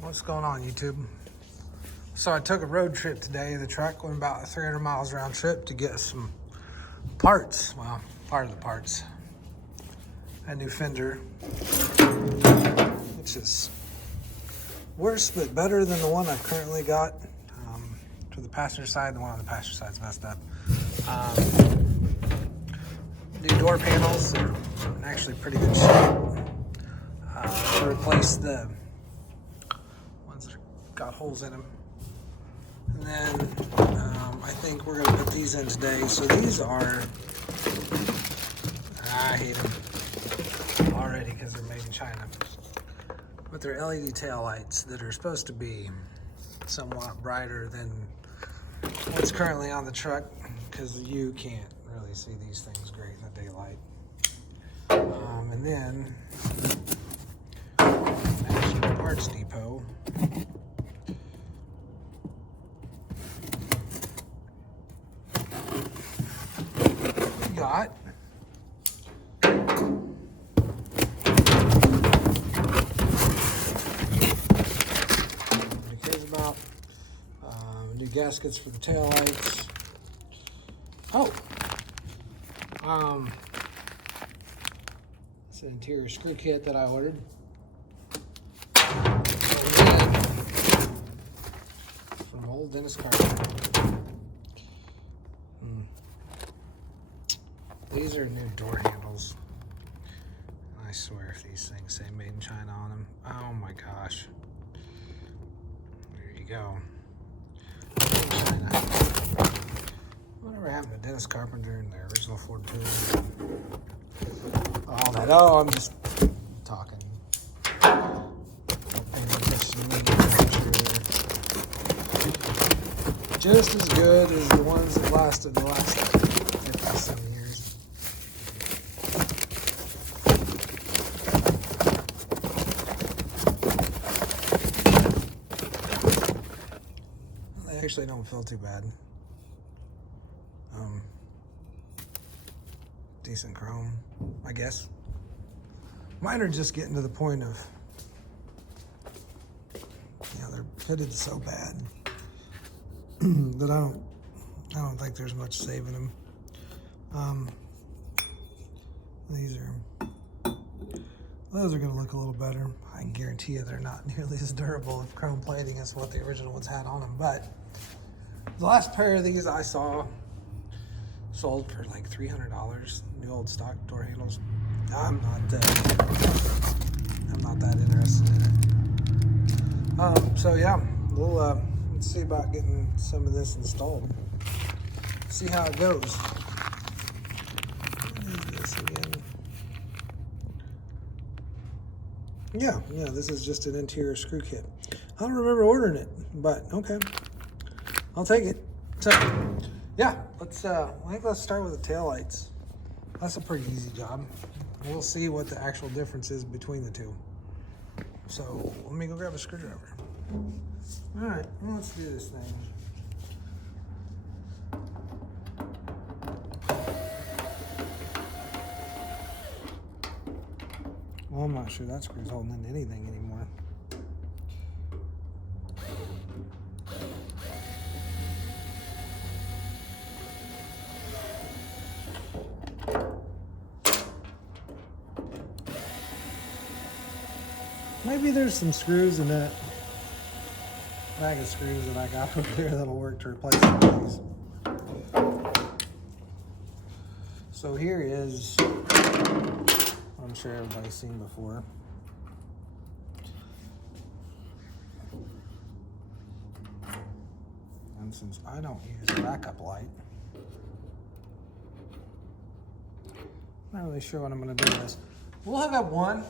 What's going on, YouTube? So I took a road trip today. The truck went about 300 miles round trip to get some parts. Well, part of the parts. A new fender, which is worse but better than the one I've currently got. For the passenger side, the one on the passenger side's messed up. New door panels are in actually pretty good shape. To replace the ones that got holes in them. And then I think we're going to put these in today. So these are, I hate them already because they're made in China. But they're LED taillights that are supposed to be somewhat brighter than what's currently on the truck, because you can't really see these things great in the daylight. And then National Parts Depot we got about new gaskets for the taillights. It's an interior screw kit that I ordered. From old Dennis Carpenter. These are new door handles. I swear if these things say made in China on them. Oh my gosh. There you go. Made in China. Whatever happened to Dennis Carpenter and the original Ford Touring? All that. Oh, I'm just talking. Just as good as the ones that lasted the last 50-some years. They actually don't feel too bad. Decent chrome, I guess. Mine are just getting to the point of, they're fitted so bad that I don't think there's much saving them. Those are going to look a little better. I can guarantee you they're not nearly as durable of chrome plating as what the original ones had on them. But the last pair of these I saw sold for like $300, new old stock door handles. I'm not that interested in it. So yeah, we'll let's see about getting some of this installed. See how it goes. What is this again? Yeah, this is just an interior screw kit. I don't remember ordering it, but okay, I'll take it. So yeah, I think let's start with the taillights. That's a pretty easy job. We'll see what the actual difference is between the two. So let me go grab a screwdriver. All right, well, let's do this thing. Well, I'm not sure that screw's holding into anything anymore. Maybe there's some screws in that bag of screws that I got over there that'll work to replace some of these. So here is, I'm sure everybody's seen before. And since I don't use a backup light, I'm not really sure what I'm going to do with this. We'll hook up one.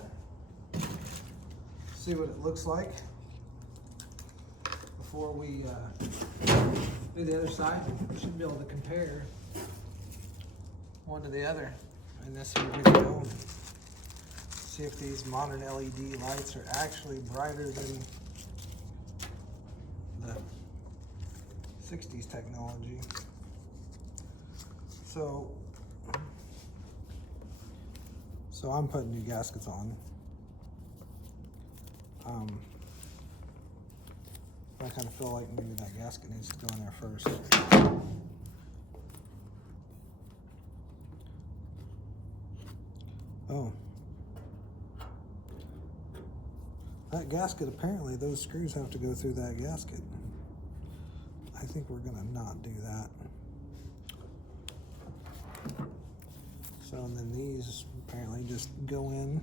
See what it looks like before we do the other side. We should be able to compare one to the other, and this will be good to go. See if these modern LED lights are actually brighter than the 60s technology. So I'm putting new gaskets on. I kind of feel like maybe that gasket needs to go in there first. Oh. That gasket, apparently those screws have to go through that gasket. I think we're gonna not do that. So, and then these apparently just go in.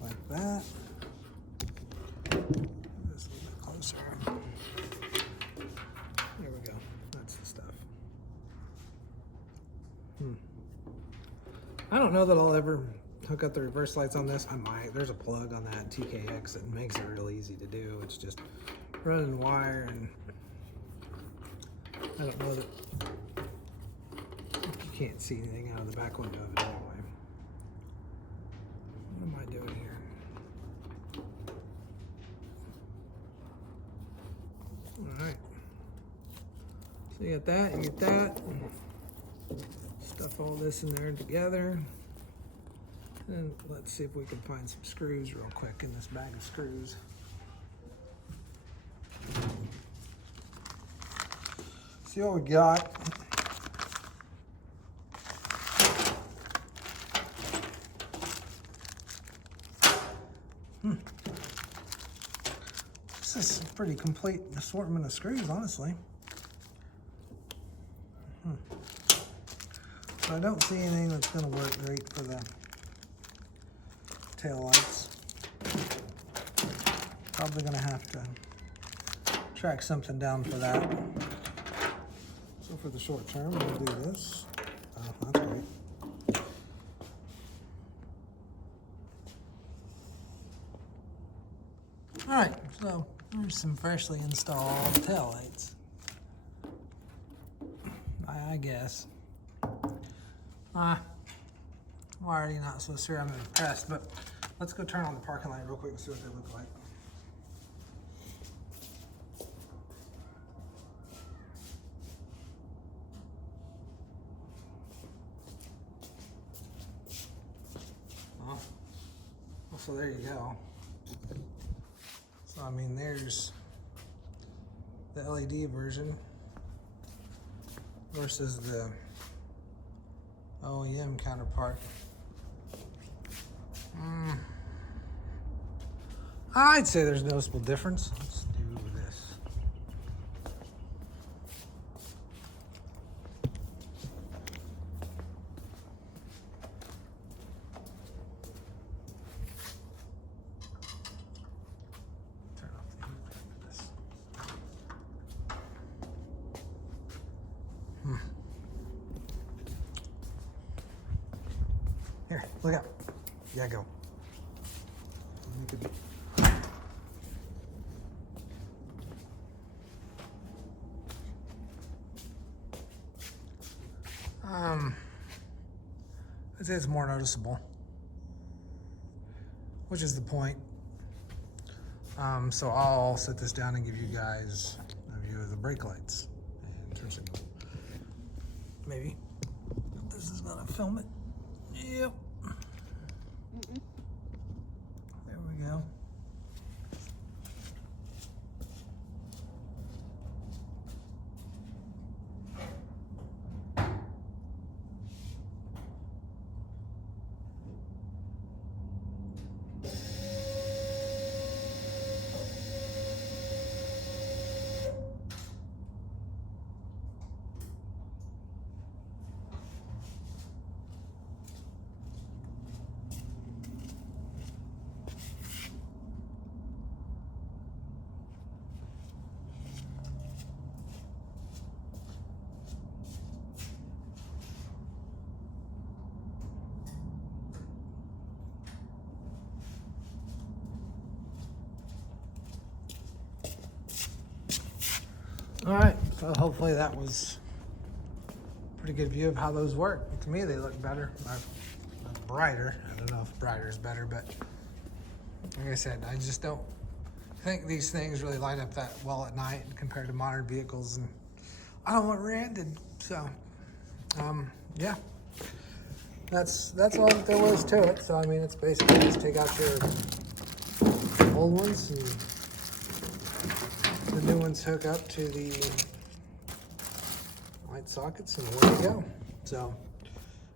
Like that. This a little bit closer. There we go. That's the stuff. I don't know that I'll ever hook up the reverse lights on this. I might. There's a plug on that TKX that makes it real easy to do. It's just running wire, and I don't know that you can't see anything out of the back window of it anyway. What am I doing here? All right. So you get that, you get that. Stuff all this in there together. And let's see if we can find some screws real quick in this bag of screws. See what we got. This is a pretty complete assortment of screws, honestly. So I don't see anything that's going to work great for the tail lights. Probably going to have to track something down for that. So for the short term, we'll do this. Oh, that's great. All right, so there's some freshly installed tail lights. I guess. I'm already not so sure I'm impressed, but let's go turn on the parking light real quick and see what they look like. Oh, well, so there you go. So I mean, there's the LED version versus the OEM counterpart. I'd say there's a noticeable difference. Let's do this. Turn off the heat for this. Here, look out. Yeah, go. I'd say it's more noticeable, which is the point. So I'll set this down and give you guys a view of the brake lights and turn signal. Maybe this is gonna film it. Yep. There we go. All right, so hopefully that was a pretty good view of how those work. To me, they look better, brighter. I don't know if brighter is better, but like I said, I just don't I think these things really light up that well at night compared to modern vehicles, and I don't want rear-ended. So, yeah, that's all that there was to it. So I mean, it's basically just take out your old ones and the new ones hook up to the light sockets, and away you go. So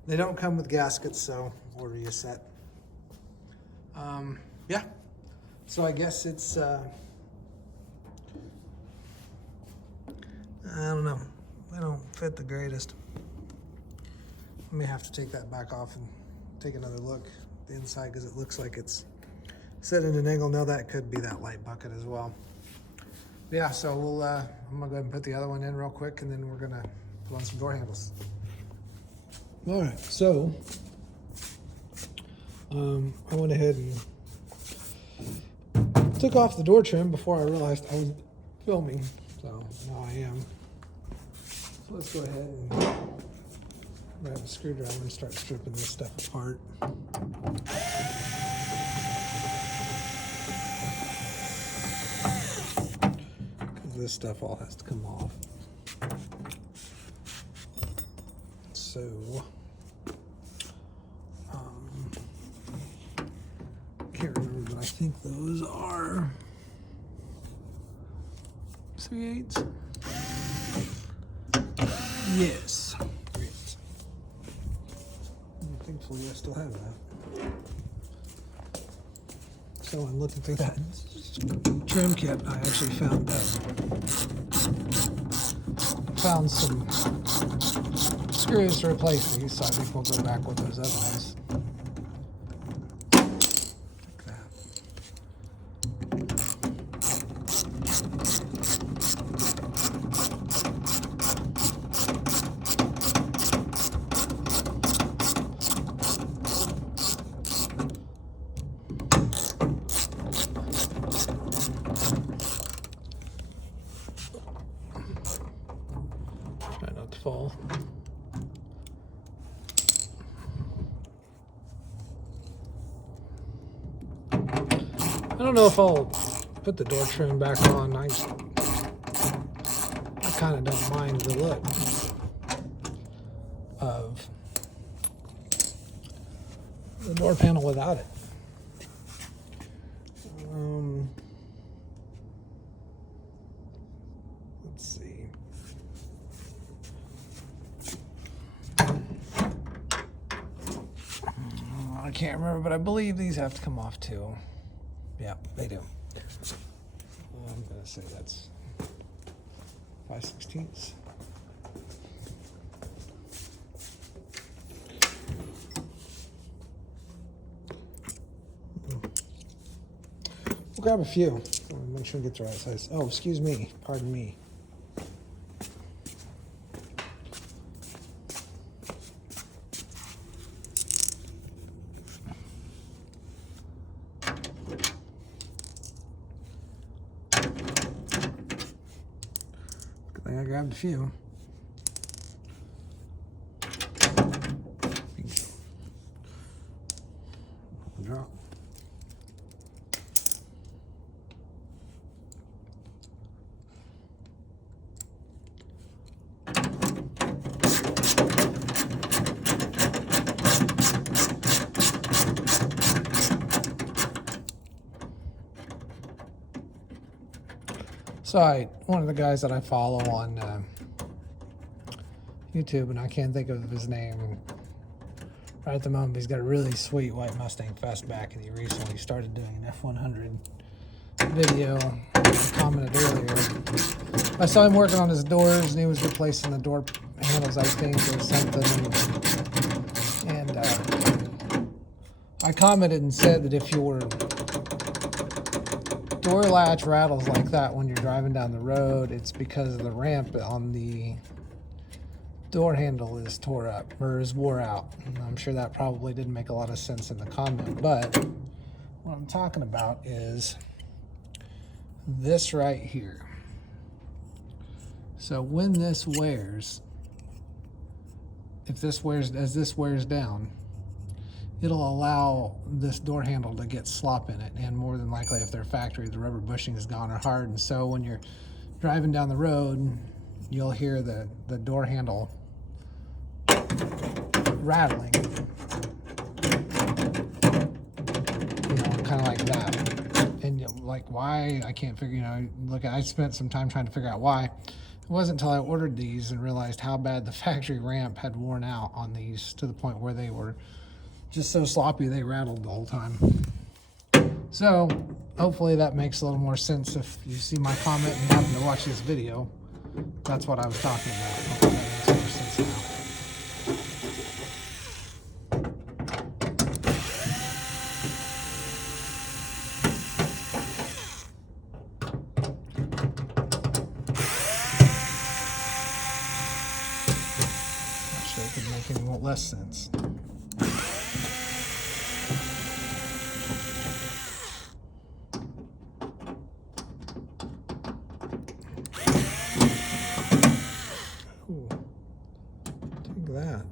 they don't come with gaskets, so order you a set. Yeah. So I guess it's, I don't know. They don't fit the greatest. I may have to take that back off and take another look at the inside, because it looks like it's set at an angle. Now that could be that light bucket as well. Yeah, so we'll, I'm gonna go ahead and put the other one in real quick, and then we're gonna put on some door handles. All right, so I went ahead and took off the door trim before I realized I was filming, so now I am. So let's go ahead and grab a screwdriver and start stripping this stuff apart. Because this stuff all has to come off. So, can't remember, but I think those are 3/8. Yes. Great. Thankfully, I still have that. So I'm looking through that trim kit. I actually found some screws to replace these, so I think we'll go back with those other ones. Like that. Try not to fall. I don't know if I'll put the door trim back on. I kind of don't mind the look of the door panel without it. Let's see. I can't remember, but I believe these have to come off too. Yeah, they do. I'm going to say that's 5/16. We'll grab a few. Make sure we get the right size. Oh, excuse me. Pardon me. I grabbed a few. Drop. So one of the guys that I follow on YouTube, and I can't think of his name right at the moment, but he's got a really sweet white Mustang Fastback, and he recently started doing an F100 video. I commented earlier. I saw him working on his doors, and he was replacing the door handles, I think, or something. And I commented and said that if your door latch rattles like that when you're driving down the road, it's because the ramp on the door handle is tore up or is wore out. I'm sure that probably didn't make a lot of sense in the comment, but what I'm talking about is this right here. So when this wears, as this wears down, it'll allow this door handle to get slop in it, and more than likely if they're factory, the rubber bushing is gone or hard, and so when you're driving down the road, you'll hear the door handle rattling, kind of like that. And like, why? I can't figure, I spent some time trying to figure out why. It wasn't until I ordered these and realized how bad the factory ramp had worn out on these, to the point where they were just so sloppy they rattled the whole time. So hopefully that makes a little more sense if you see my comment and happen to watch this video. That's what I was talking about. Hopefully that makes more sense now. Actually, it could make any more less sense. Ooh, take that.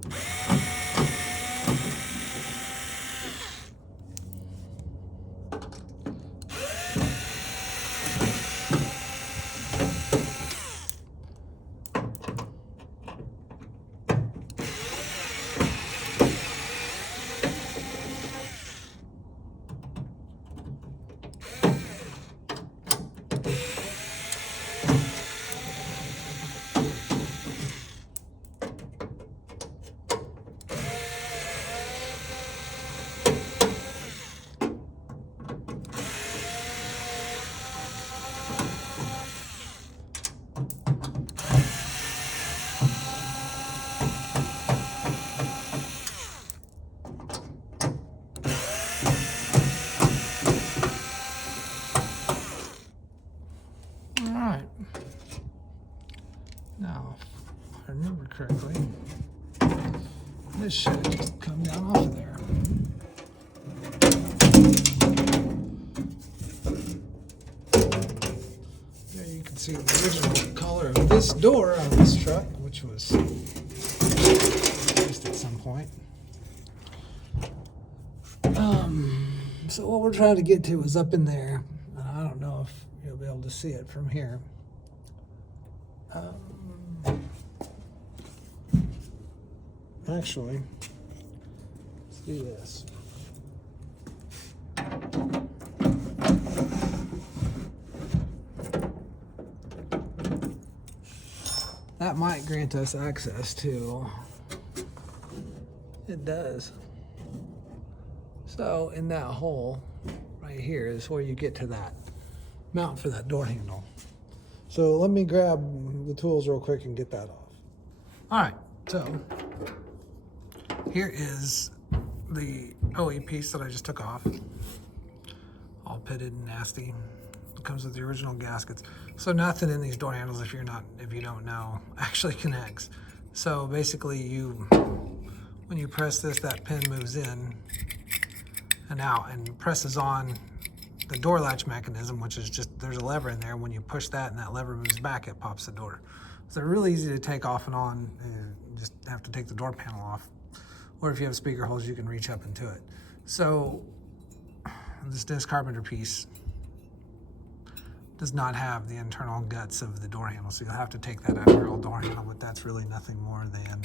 Alright, now if I remember correctly, this should just come down off of there. There you can see the original color of this door on this truck, which was used at some point. So what we're trying to get to is up in there. I don't know if you'll be able to see it from here. Actually, let's do this. That might grant us access to. It does. So in that hole right here is where you get to that mount for that door handle. So let me grab the tools real quick and get that off. All right, so here is the OE piece that I just took off. All pitted and nasty. It comes with the original gaskets. So nothing in these door handles, if you don't know, actually connects. So basically when you press this, that pin moves in and out and presses on the door latch mechanism, which is just, there's a lever in there. When you push that and that lever moves back, it pops the door. So they're really easy to take off and on. You just have to take the door panel off. Or if you have speaker holes, you can reach up into it. So this Dennis Carpenter piece does not have the internal guts of the door handle. So you'll have to take that out of your old door handle, but that's really nothing more than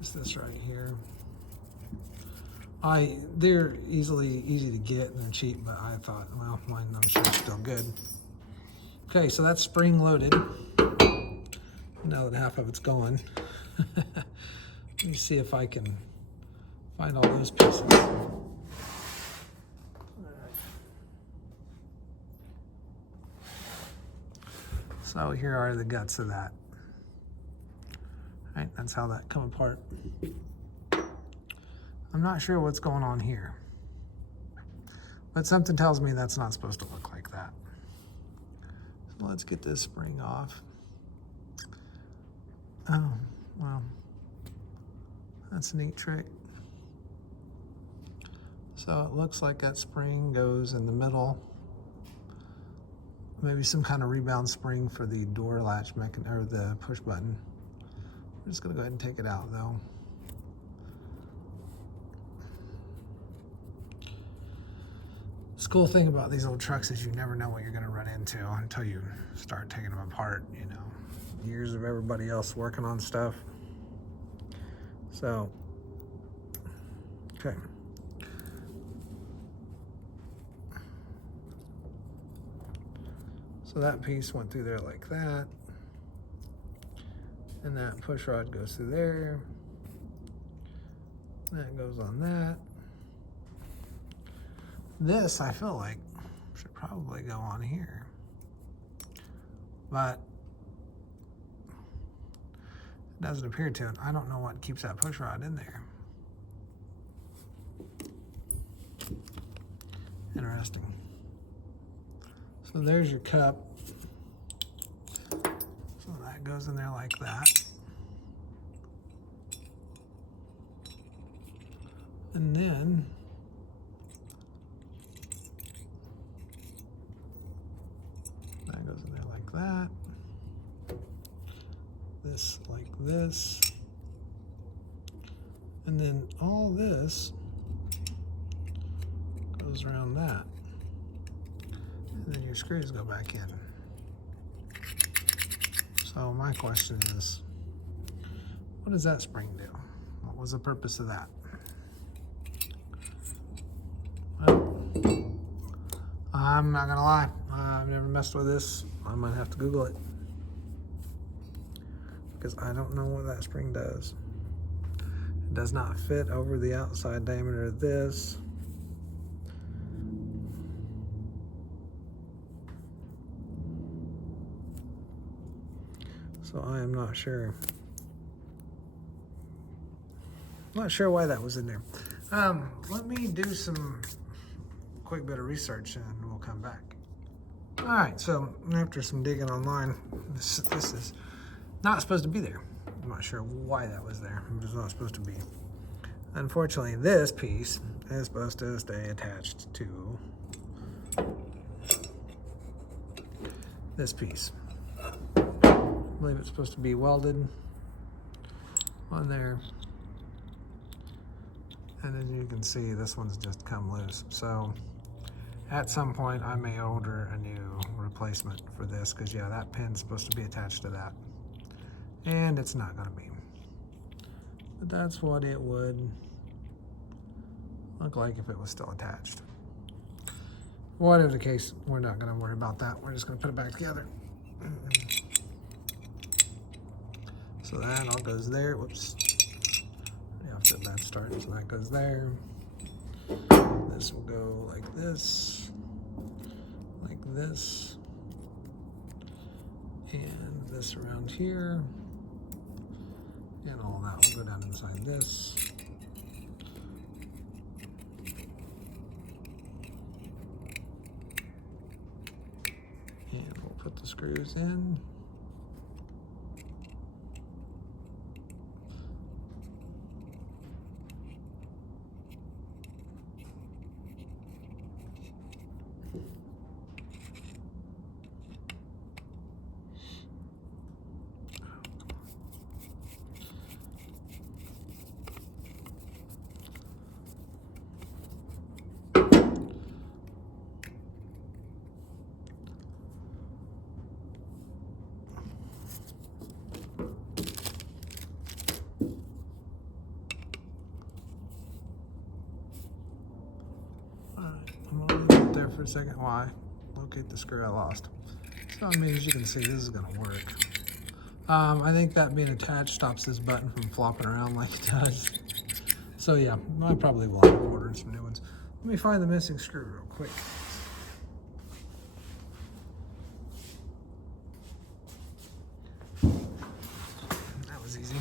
just this right here. They're easy to get and they're cheap, but I thought, well, mine I'm sure is still good. Okay, so that's spring loaded. Now that half of it's gone. Let me see if I can find all those pieces. So here are the guts of that. All right, that's how that come apart. I'm not sure what's going on here, but something tells me that's not supposed to look like that. So let's get this spring off. Oh, well, that's a neat trick. So it looks like that spring goes in the middle. Maybe some kind of rebound spring for the door latch mechanism or the push button. I'm just gonna go ahead and take it out though. This cool thing about these little trucks is you never know what you're going to run into until you start taking them apart, you know. Years of everybody else working on stuff. So, okay. So that piece went through there like that. And that push rod goes through there. That goes on that. This, I feel like, should probably go on here. But it doesn't appear to. I don't know what keeps that push rod in there. Interesting. So there's your cup. So that goes in there like that. And then that goes in there like that. This like this. And then all this goes around that. And then your screws go back in. So my question is, what does that spring do? What was the purpose of that? Well, I'm not gonna lie, I've never messed with this. I might have to Google it, because I don't know what that spring does. It does not fit over the outside diameter of this. So I am not sure. Not sure why that was in there. Let me do some quick bit of research and we'll come back. All right, so after some digging online, this is not supposed to be there. I'm not sure why that was there. It was not supposed to be. Unfortunately, this piece is supposed to stay attached to this piece. I believe it's supposed to be welded on there. And as you can see, this one's just come loose. So at some point I may order a new replacement for this, because yeah, that pin's supposed to be attached to that. And it's not gonna be. But that's what it would look like if it was still attached. Whatever the case, we're not gonna worry about that. We're just gonna put it back together. So that all goes there. Whoops. You have to that start. So that goes there. This will go like this, and this around here, and all that will go down inside this. And we'll put the screws in. I'm gonna leave it there for a second while I locate the screw I lost. So I mean, as you can see, this is gonna work. I think that being attached stops this button from flopping around like it does. So yeah, I probably will end up ordering some new ones. Let me find the missing screw real quick. That was easy.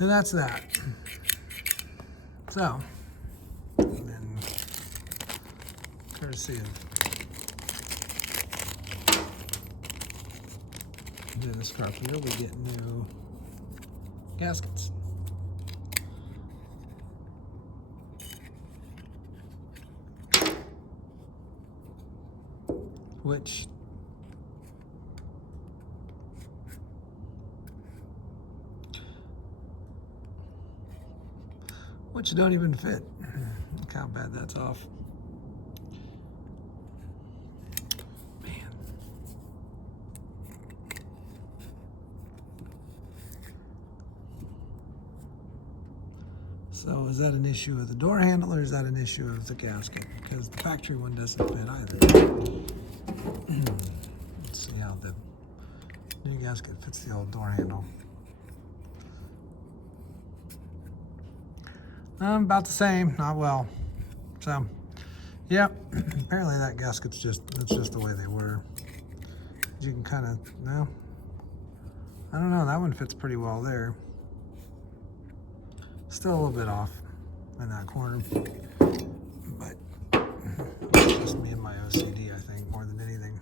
And that's that. So, and then courtesy of Dennis Carpenter, we get new gaskets. which don't even fit. Look how bad that's off. Man. So is that an issue of the door handle or is that an issue of the gasket? Because the factory one doesn't fit either. Let's see how the new gasket fits the old door handle. About the same, not well. So, yeah, apparently that gasket's that's just the way they were. You can kind of, no, I don't know, that one fits pretty well there. Still a little bit off in that corner, but it's just me and my OCD, I think, more than anything.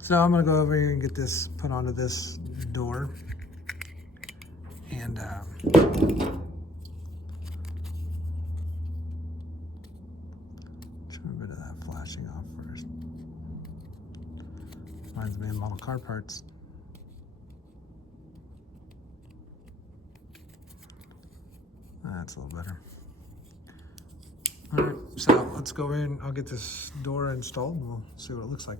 So I'm gonna go over here and get this put onto this door. And trim a bit of that flashing off first. Reminds me of model car parts. That's a little better. All right, so let's go in. I'll get this door installed and we'll see what it looks like.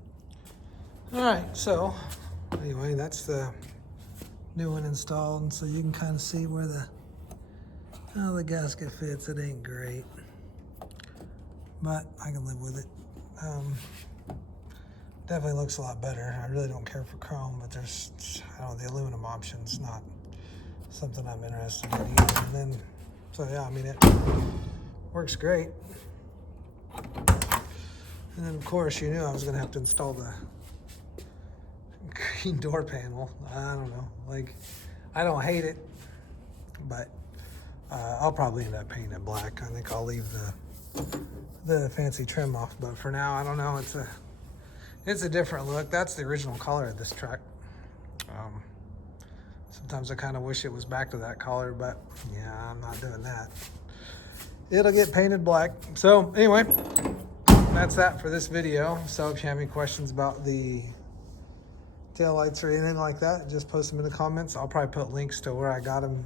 All right, so anyway, that's the new one installed, and so you can kind of see where how the gasket fits. It ain't great, but I can live with it. Definitely looks a lot better. I really don't care for chrome, but there's, I don't know, the aluminum option's not something I'm interested in either. And then, so yeah, I mean, it works great. And then of course you knew I was gonna have to install the green door panel. I don't know, like, I don't hate it, but I'll probably end up painting it black. I think I'll leave the fancy trim off, but for now, I don't know, it's a different look. That's the original color of this truck. Sometimes I kind of wish it was back to that color, but yeah, I'm not doing that. It'll get painted black. So anyway, that's that for this video. So if you have any questions about the taillights or anything like that, just post them in the comments. I'll probably put links to where I got them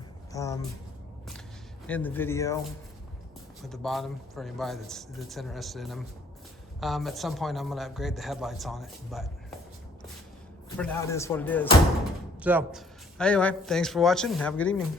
in the video at the bottom for anybody that's interested in them. At some point I'm gonna upgrade the headlights on it, but for now it is what it is. So anyway, thanks for watching. Have a good evening.